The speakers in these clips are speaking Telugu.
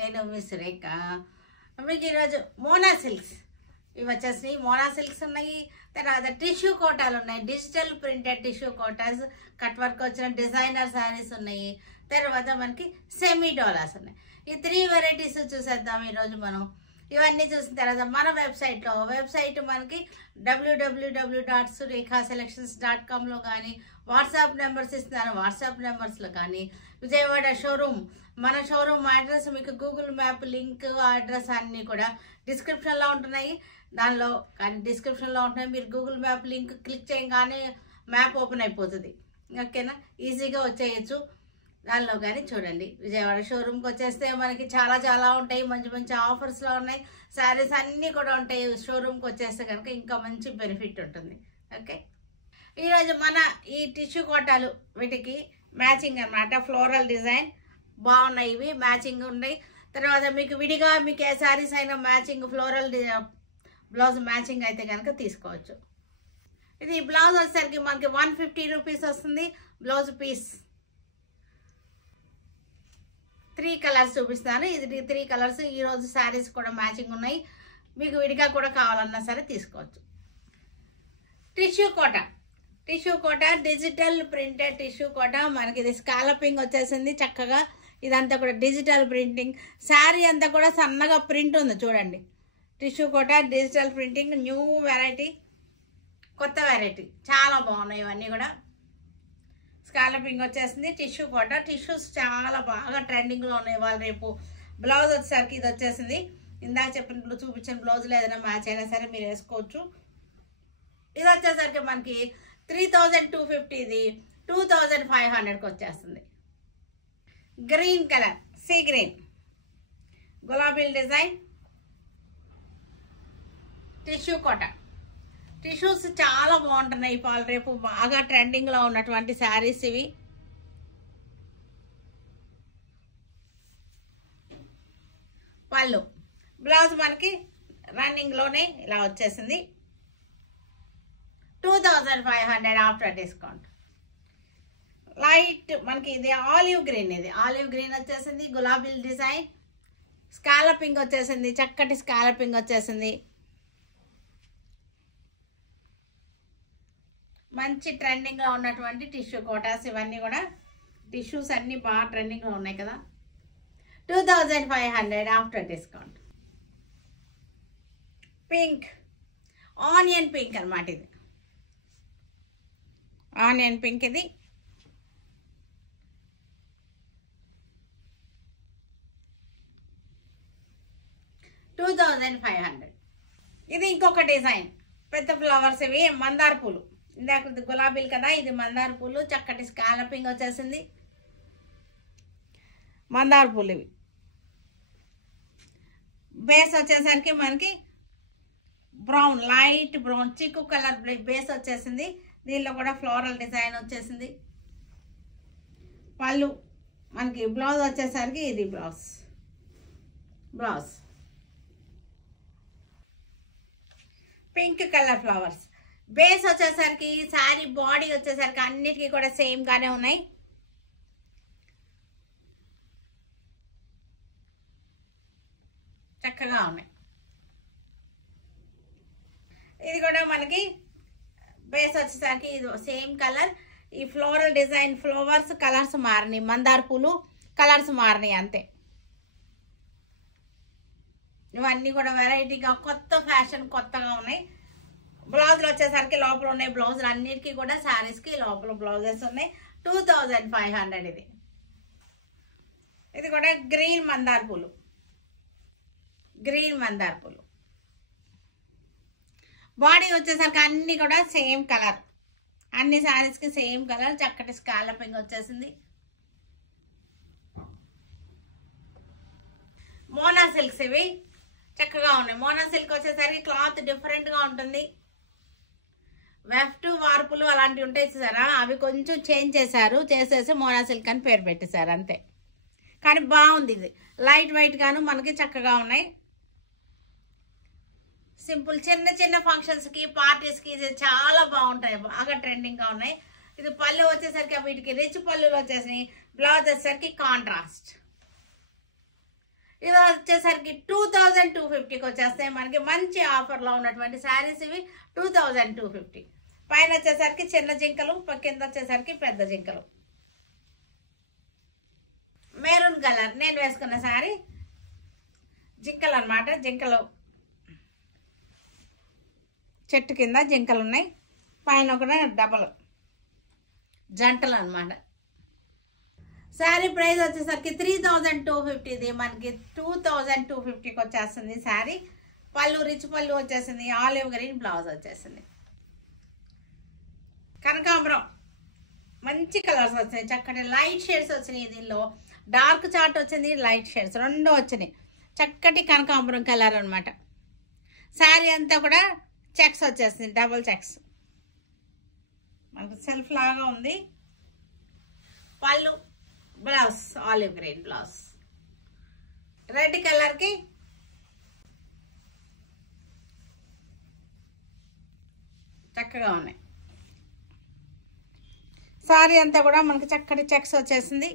నేను మిస్ రేఖ. మీకు ఈరోజు మోనా సిల్క్స్ ఇవి వచ్చేసి మోనా సిల్క్స్ ఉన్నాయి. తర్వాత టిష్యూ కోటాలు ఉన్నాయి, digital printed tissue Kotas, cut work వచ్చిన డిజైనర్ శారీస్ ఉన్నాయి. తర్వాత మనకి సెమీ డోలాస్ ఉన్నాయి. ఈ 3 వెరైటీస్ చూసేద్దాం ఈరోజు మనం. ఇవన్నీ చూసిన తర్వాత మన వెబ్సైట్ మనకి www.surekhaselections.comలో కానీ వాట్సాప్ నెంబర్స్ ఇస్తున్నాను, వాట్సాప్ నెంబర్స్లో కానీ విజయవాడ షోరూమ్ మన షోరూమ్ అడ్రస్ మీకు గూగుల్ మ్యాప్ లింక్ అడ్రస్ అన్నీ కూడా డిస్క్రిప్షన్లో ఉంటున్నాయి. దానిలో కానీ డిస్క్రిప్షన్లో ఉంటున్నాయి. మీరు గూగుల్ మ్యాప్ లింక్ క్లిక్ చేయగానే మ్యాప్ ఓపెన్ అయిపోతుంది. ఓకేనా, ఈజీగా వచ్చేయచ్చు. దానిలో కానీ చూడండి. విజయవాడ షోరూమ్కి వచ్చేస్తే మనకి చాలా ఉంటాయి, మంచి మంచి ఆఫర్స్లో ఉన్నాయి. శారీస్ అన్నీ కూడా ఉంటాయి. షోరూమ్కి వచ్చేస్తే కనుక ఇంకా మంచి బెనిఫిట్ ఉంటుంది. ఓకే, ఈరోజు మన ఈ టిష్యూ కోటాలు వీటికి మ్యాచింగ్ అన్నమాట. ఫ్లోరల్ డిజైన్ బాగున్నాయి, ఇవి మ్యాచింగ్ ఉన్నాయి. తర్వాత మీకు విడిగా మీకు ఏ శారీస్ అయినా మ్యాచింగ్ ఫ్లోరల్ బ్లౌజ్ మ్యాచింగ్ అయితే కనుక తీసుకోవచ్చు. ఇది బ్లౌజ్ వచ్చేసరికి మనకి 150 రూపీస్ వస్తుంది. బ్లౌజ్ పీస్ 3 కలర్స్ చూపిస్తాను. ఇది 3 కలర్స్. ఈరోజు శారీస్ కూడా మ్యాచింగ్ ఉన్నాయి. మీకు విడిగా కూడా కావాలన్నా సరే తీసుకోవచ్చు. టిష్యూ కోట డిజిటల్ ప్రింటెడ్ టిష్యూ కోట మనకి ఇది స్కాలపింగ్ వచ్చేసింది చక్కగా. ఇదంతా కూడా డిజిటల్ ప్రింటింగ్. శారీ అంతా కూడా సన్నగా ప్రింట్ ఉంది చూడండి. టిష్యూ కోట డిజిటల్ ప్రింటింగ్, న్యూ వెరైటీ, కొత్త వెరైటీ, చాలా బాగున్నాయి ఇవన్నీ కూడా. స్కాలపింగ్ వచ్చేసింది. టిష్యూ కోట టిష్యూస్ చాలా బాగా ట్రెండింగ్లో ఉన్నాయి. వాళ్ళు రేపు బ్లౌజ్ వచ్చేసరికి ఇది వచ్చేసింది. ఇందాక చెప్పిన చూపించిన బ్లౌజ్లో ఏదైనా మ్యాచ్ అయినా సరే మీరు వేసుకోవచ్చు. ఇది వచ్చేసరికి మనకి 3250, ఇది 2500కి వచ్చేస్తుంది. గ్రీన్ కలర్, సీ గ్రీన్, గులాబీల డిజైన్, టిష్యూ కోట. టిష్యూస్ చాలా బాగుంటున్నాయి. పాలు రేపు బాగా ట్రెండింగ్లో ఉన్నటువంటి శారీస్ ఇవి. పళ్ళు, బ్లౌజ్ మనకి రన్నింగ్లోనే ఇలా వచ్చేసింది. 2500 ఆఫ్టర్ డిస్కౌంట్. లైట్ మనకి ఇది ఆలివ్ గ్రీన్, ఇది ఆలివ్ గ్రీన్ వచ్చేసింది. గులాబీల డిజైన్, స్కాలపింగ్ వచ్చేసింది, చక్కటి స్కాలపింగ్ వచ్చేసింది. మంచి ట్రెండింగ్లో ఉన్నటువంటి టిష్యూ కోటాస్ ఇవన్నీ కూడా. టిష్యూస్ అన్నీ బాగా ట్రెండింగ్లో ఉన్నాయి కదా. 2500 after discount. Pink, onion pink అనమాట. ఇది ఆనియన్ పింక్. ఇది 2500. ఇది ఇంకొక డిజైన్, పెద్ద ఫ్లవర్స్ ఇవి, మందార పూలు. ఇందాక గులాబీలు కదా, ఇది మందార పూలు. చక్కటి స్కాలపింగ్ వచ్చేసింది. మందార పూలు ఇవి. బేస్ వచ్చేసరికి మనకి బ్రౌన్, లైట్ బ్రౌన్, చిక్కు కలర్ బేస్ వచ్చేసింది. దీనిలో కూడా ఫ్లోరల్ డిజైన్ వచ్చేసింది. పళ్ళు మనకి, బ్లౌజ్ వచ్చేసరికి ఇది blouse pink colour flowers. Base వచ్చేసరికి శారీ బాడీ వచ్చేసరికి అన్నిటికీ కూడా సేమ్ గానే ఉన్నాయి. చక్కగా ఉన్నాయి. ఇది కూడా మనకి బేస్ వచ్చేసరికి ఇది సేమ్ కలర్. ఈ ఫ్లోరల్ డిజైన్, ఫ్లవర్స్ కలర్స్ మారినాయి, మందార పూలు కలర్స్ మారినాయి అంతే. ఇవన్నీ కూడా వెరైటీగా కొత్త ఫ్యాషన్, కొత్తగా ఉన్నాయి. బ్లౌజులు వచ్చేసరికి లోపల ఉన్నాయి. బ్లౌజులు అన్నిటికీ కూడా శారీస్కి లోపల బ్లౌజెస్ ఉన్నాయి. 2500. ఇది కూడా గ్రీన్ మందార పూలు, బాడీ వచ్చేసరికి అన్ని కూడా సేమ్ కలర్, అన్ని శారీస్కి సేమ్ కలర్. చక్కటి స్కాలపింగ్ వచ్చేసింది. మోనా సిల్క్స్ ఇవి చక్కగా ఉన్నాయి. మోనా సిల్క్ వచ్చేసరికి క్లాత్ డిఫరెంట్గా ఉంటుంది. వెఫ్ట్ వార్పులు అలాంటివి ఉంటాయి చూసారా, అవి కొంచెం చేంజ్ చేసేసి మోనా సిల్క్ అని పేరు పెట్టేశారు అంతే. కానీ బాగుంది. ఇది లైట్ వైట్ గాను మనకి చక్కగా ఉన్నాయి. సింపుల్ చిన్న ఫంక్షన్స్కి, పార్టీస్కి ఇది చాలా బాగుంటాయి, బాగా ట్రెండింగ్గా ఉన్నాయి. ఇది పళ్ళు వచ్చేసరికి వీటికి రిచ్ పళ్ళులు వచ్చేసినాయి. బ్లౌజ్ వచ్చేసరికి కాంట్రాస్ట్. ఇది వచ్చేసరికి 2250కి వచ్చేస్తాయి మనకి. మంచి ఆఫర్లో ఉన్నటువంటి శారీస్ ఇవి 2250. పైన వచ్చేసరికి చిన్న జింకలు, కింద వచ్చేసరికి పెద్ద జింకలు. మెరూన్ కలర్ నేను వేసుకున్న శారీ జింకలు అన్నమాట. జింకలు చెట్టు కింద జింకలు ఉన్నాయి, పైన కూడా డబల్ జంటలు అన్నమాట. శారీ ప్రైస్ వచ్చేసరికి 3250. ఇది మనకి 2250కి వచ్చేస్తుంది శారీ. పళ్ళు రిచ్ పళ్ళు వచ్చేసింది, ఆలివ్ గ్రీన్ బ్లౌజ్ వచ్చేసింది. కనకాంబరం మంచి కలర్స్ వచ్చినాయి, చక్కటి లైట్ షేడ్స్ వచ్చినాయి. దీనిలో డార్క్ చార్ట్ వచ్చింది, లైట్ షేడ్స్ రెండు వచ్చినాయి. చక్కటి కనకాంబరం కలర్ అనమాట. శారీ అంతా కూడా చెక్స్ వచ్చేసింది, డబుల్ చెక్స్. మనకు సెల్ఫ్ లాగా ఉంది. పళ్ళు blouse olive green blouse. Red కలర్కి చక్కగా ఉన్నాయి. సారీ అంతా కూడా మనకి చక్కటి చెక్స్ వచ్చేసింది.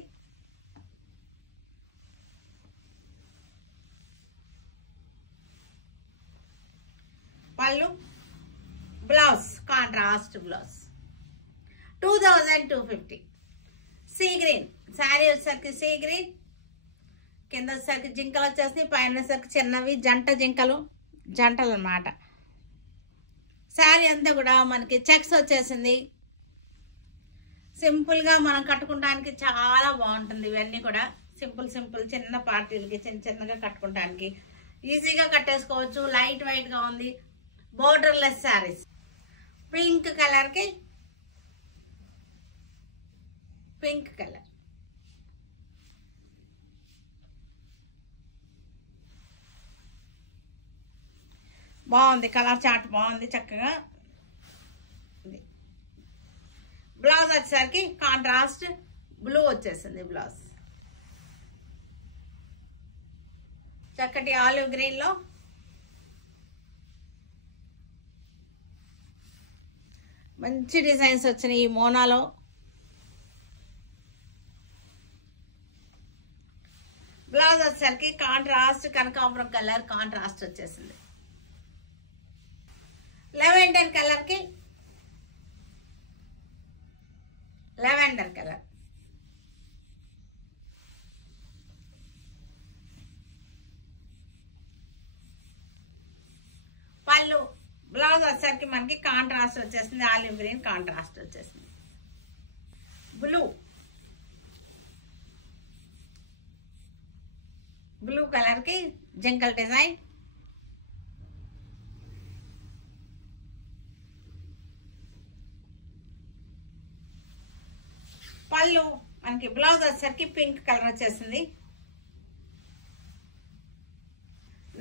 పళ్ళు blouse contrast blouse 2250. Sea green sari వచ్చేసరికి సీ గ్రీన్, కింద వచ్చేసరికి జింకలు వచ్చేసినాయి, పైన వచ్చేసరికి చిన్నవి జంటలు అన్నమాట. శారీ అంతా కూడా మనకి చెక్స్ వచ్చేసింది. సింపుల్గా మనం కట్టుకోవడానికి చాలా బాగుంటుంది. ఇవన్నీ కూడా సింపుల్ చిన్న పార్టీలకి చిన్నగా కట్టుకోవడానికి ఈజీగా కట్టేసుకోవచ్చు. లైట్ వెయిట్గా ఉంది. బోర్డర్లెస్ శారీస్. పింక్ కలర్కి పింక్ కలర్. బాగుంది, కలర్ చార్ట్ బాగుంది చక్కగా. బ్లౌజ్ వచ్చేసరికి కాంట్రాస్ట్ బ్లూ వచ్చేసింది బ్లౌజ్. చక్కటి ఆలివ్ గ్రీన్ లో మంచి డిజైన్స్ వచ్చినాయి ఈ మోనాలో. బ్లౌజ్ వచ్చేసరికి కాంట్రాస్ట్ కనకాంబరం కలర్ కాంట్రాస్ట్ వచ్చేసింది. లెవెండర్ కలర్కి లెవెండర్ కలర్. పళ్ళు బ్లౌజ్ వచ్చేసరికి మనకి కాంట్రాస్ట్ వచ్చేసింది, ఆలివ్ గ్రీన్ కాంట్రాస్ట్ వచ్చేసింది. బ్లూ కలర్కి జింకల్ డిజైన్. పళ్ళు మనకి బ్లౌజ్ వచ్చేసరికి పింక్ కలర్ వచ్చేసింది.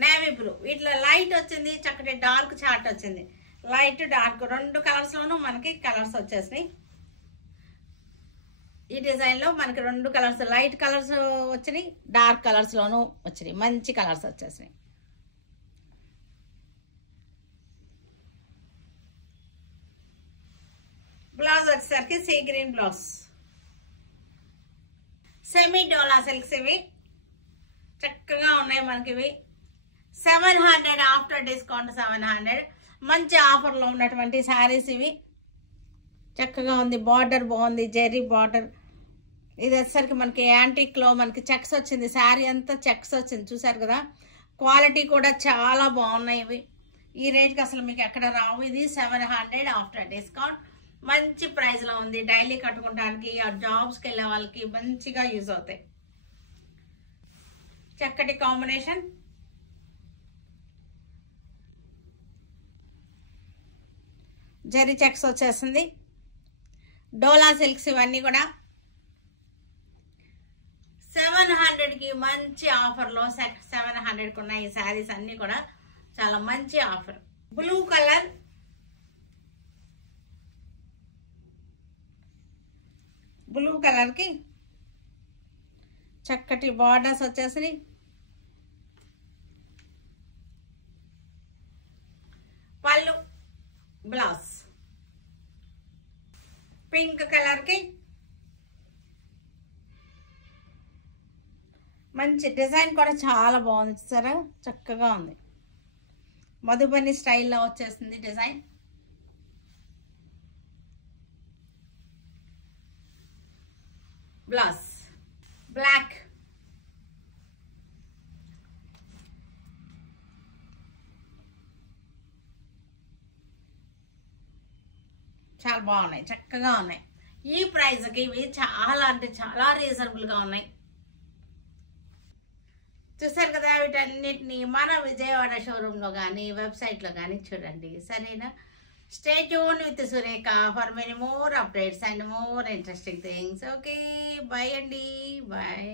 నేవీ బ్లూ, వీటిలో లైట్ వచ్చింది, చక్కటి డార్క్ చార్ట్ వచ్చింది. లైట్ డార్క్ రెండు కలర్స్ లోనూ మనకి కలర్స్ వచ్చేసినాయి. ఈ డిజైన్ లో మనకి రెండు కలర్స్, లైట్ కలర్స్ వచ్చినాయి, డార్క్ కలర్స్ లోనూ వచ్చినాయి. మంచి కలర్స్ వచ్చేసినాయి. బ్లౌజ్ వచ్చేసరికి సీ గ్రీన్ బ్లౌజ్. సెమీ డోలా సిల్క్స్ ఇవి చక్కగా ఉన్నాయి మనకి. ఇవి 700 ఆఫ్టర్ డిస్కౌంట్ 700. మంచి ఆఫర్లో ఉన్నటువంటి శారీస్ ఇవి. చక్కగా ఉంది, బార్డర్ బాగుంది, జెరీ బార్డర్. ఇది వచ్చేసరికి మనకి యాంటిక్లో మనకి చెక్స్ వచ్చింది. శారీ అంతా చెక్స్ వచ్చింది, చూసారు కదా. క్వాలిటీ కూడా చాలా బాగున్నాయి ఇవి. ఈ రేట్కి అసలు మీకు ఎక్కడ రావు. ఇది 700 ఆఫ్టర్ డిస్కౌంట్. మంచి ప్రైస్లో ఉంది. డైలీ కట్టుకోవడానికి, ఆ జాబ్స్కి వెళ్ళే వాళ్ళకి మంచిగా యూజ్ అవుతాయి. చక్కటి కాంబినేషన్. జరీ చెక్స్ వచ్చేసింది. డోలా సిల్క్స్ ఇవన్నీ కూడా 700కి మంచి ఆఫర్లో 700కి ఉన్నాయి. ఈ శారీస్ అన్నీ కూడా చాలా మంచి ఆఫర్. బ్లూ కలర్, బ్లూ కలర్కి చక్కటి బార్డర్స్ వచ్చేసినాయి. పళ్ళు బ్లౌజ్. పింక్ కలర్కి మంచి డిజైన్ కూడా చాలా బాగుంది, చూసారా చక్కగా ఉంది. మధుబని స్టైల్లో వచ్చేసింది డిజైన్. బ్లౌజ్ బ్లాక్, చాలా బాగున్నాయి, చక్కగా ఉన్నాయి. ఈ ప్రైస్కి ఇవి చాలా అంటే చాలా రీజనబుల్గా ఉన్నాయి. చూసారు కదా, వీటన్నిటిని మన విజయవాడ షోరూంలో కానీ వెబ్సైట్లో కానీ చూడండి, సరేనా? Stay tune with Surekha for many more updates and more interesting things. Okay, bye అండి, బాయ్.